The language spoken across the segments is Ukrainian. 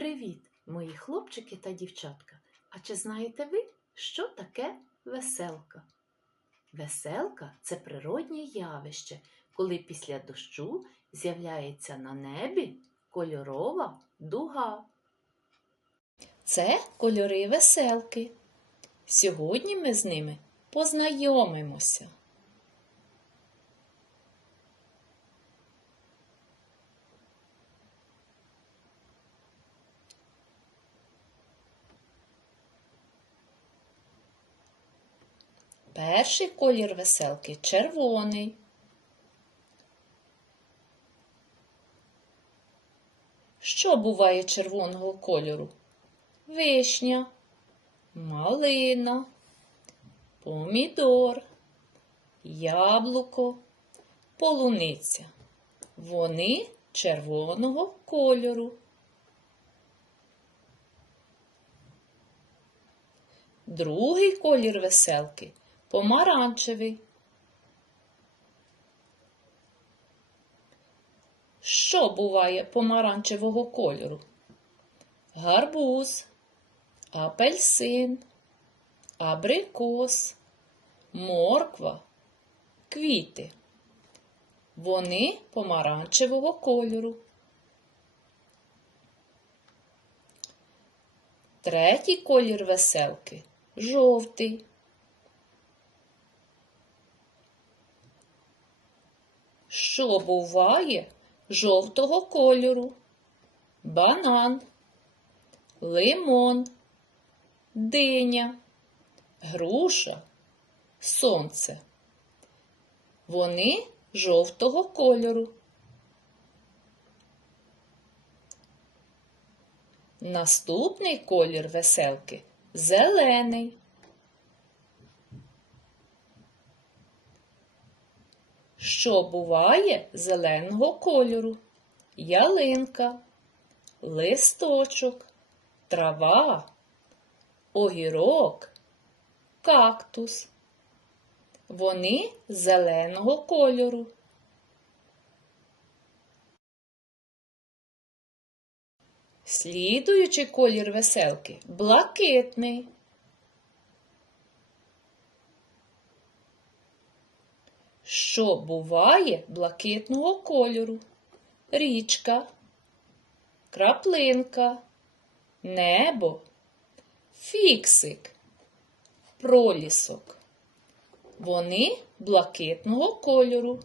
Привіт, мої хлопчики та дівчатка. А чи знаєте ви, що таке веселка? Веселка це природнє явище, коли після дощу з'являється на небі кольорова дуга. Це кольори веселки. Сьогодні ми з ними познайомимося. Перший колір веселки червоний. Що буває червоного кольору? Вишня, малина, помідор, яблуко, полуниця. Вони червоного кольору. Другий колір веселки помаранчевий. Що буває помаранчевого кольору? Гарбуз, апельсин, абрикос, морква, квіти. Вони помаранчевого кольору. Третій колір веселки жовтий. Що буває жовтого кольору? Банан, лимон, диня, груша, сонце. Вони жовтого кольору. Наступний колір веселки зелений. Що буває зеленого кольору? Ялинка, листочок, трава, огірок, кактус. Вони зеленого кольору. Слідуючий колір веселки блакитний. Що буває блакитного кольору? Річка, краплинка, небо, фіксик, пролісок. Вони блакитного кольору.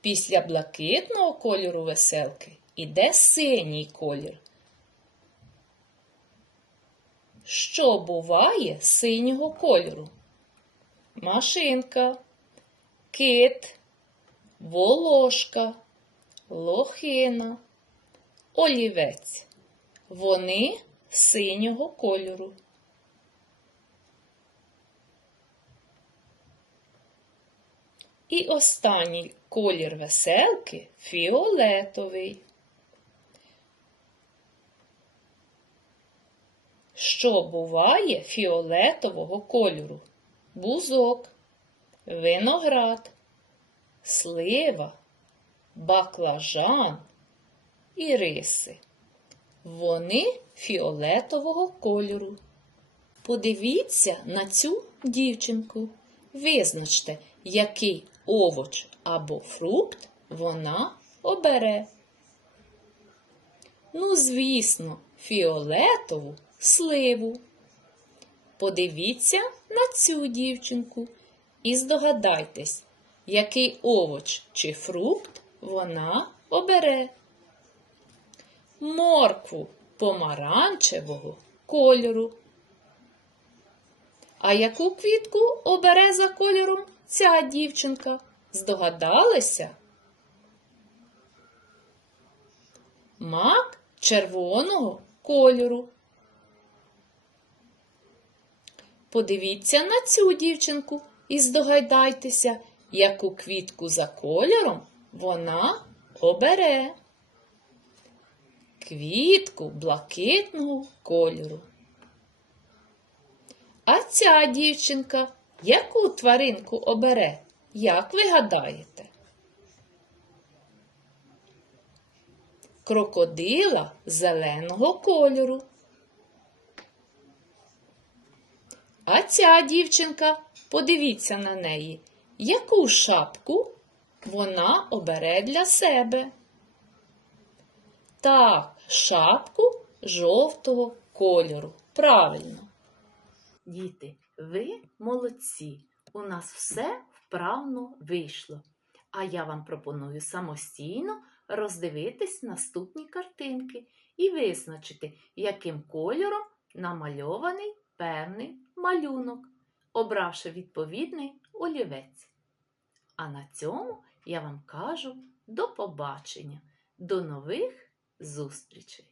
Після блакитного кольору веселки іде синій колір. Що буває синього кольору? Машинка, кит, волошка, лохина, олівець. Вони синього кольору. І останній колір веселки фіолетовий. Що буває фіолетового кольору? Бузок, виноград, слива, баклажан і риси. Вони фіолетового кольору. Подивіться на цю дівчинку. Визначте, який овоч або фрукт вона обере. Ну, звісно, фіолетову сливу. Подивіться на цю дівчинку і здогадайтесь, який овоч чи фрукт вона обере. Моркву помаранчевого кольору. А яку квітку обере за кольором ця дівчинка? Здогадалися? Мак червоного кольору. Подивіться на цю дівчинку і здогадайтеся, яку квітку за кольором вона обере. Квітку блакитного кольору. А ця дівчинка яку тваринку обере? Як ви гадаєте? Крокодила зеленого кольору. А ця дівчинка, подивіться на неї, яку шапку вона обере для себе. Так, шапку жовтого кольору. Правильно. Діти, ви молодці. У нас все вправно вийшло. А я вам пропоную самостійно роздивитись наступні картинки і визначити, яким кольором намальований певний малюнок, обравши відповідний олівець. А на цьому я вам кажу до побачення, до нових зустрічей!